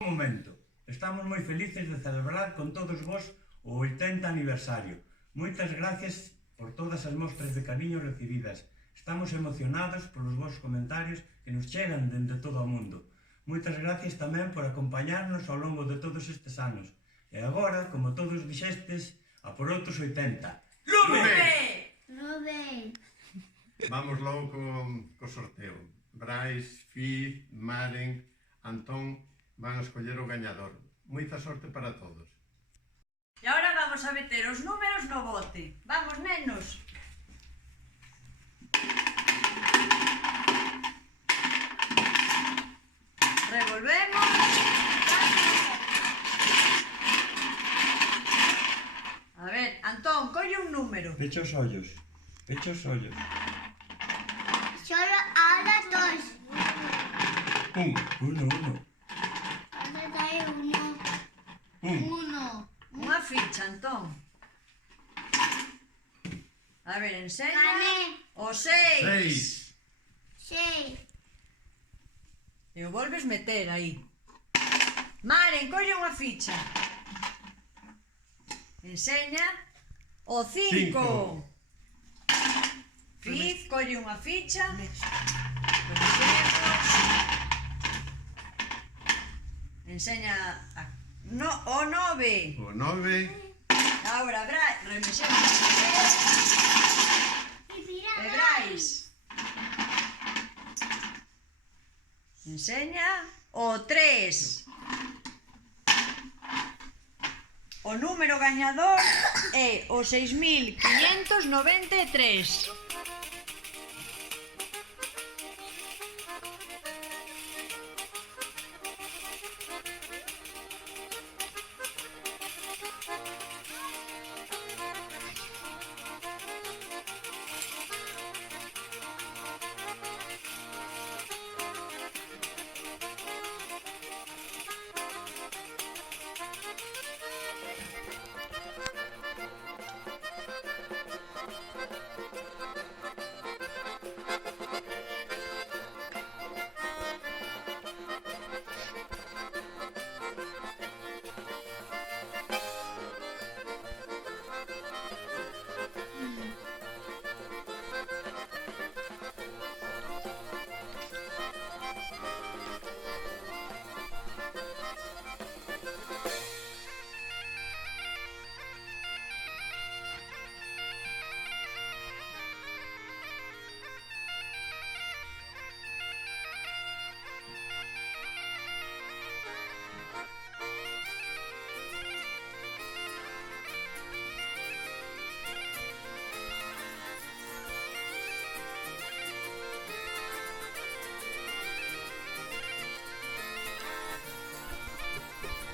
Momento. Estamos moi felices de celebrar con todos vos o 80 aniversario. Moitas gracias por todas as mostras de cariño recibidas. Estamos emocionados polos vosos comentarios que nos chegan dende todo o mundo. Moitas gracias tamén por acompañarnos ao longo de todos estes anos. E agora, como todos dixestes, a por outros 80. ¡Lume! Rubén. Vamos logo co sorteo. Brais, Fiz, Maren, Antón van a escoller o gañador. Moita sorte para todos. E agora vamos a meter os números no bote. Vamos, nenos. Revolvemos. A ver, Antón, colle un número. Pecha os ollos. Pecha os ollos. Solo ahora dos. Uno. Ahora trae uno. Uno. Unha ficha, Antón. A ver, enseña. Gané. O 6. 6. E o volves meter aí. Maren, colle unha ficha. Enseña. O 5. Fiz, colle unha ficha. Enseña o 9. O 9. Ahora, remexemos. E Brais. Enseña o 3. O número gañador é o 6593.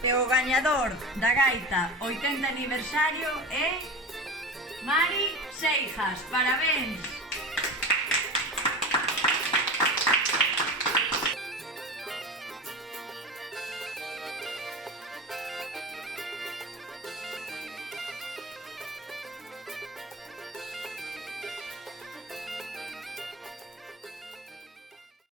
E o gañador da gaita 80 aniversario é Mari Seijas. Parabéns!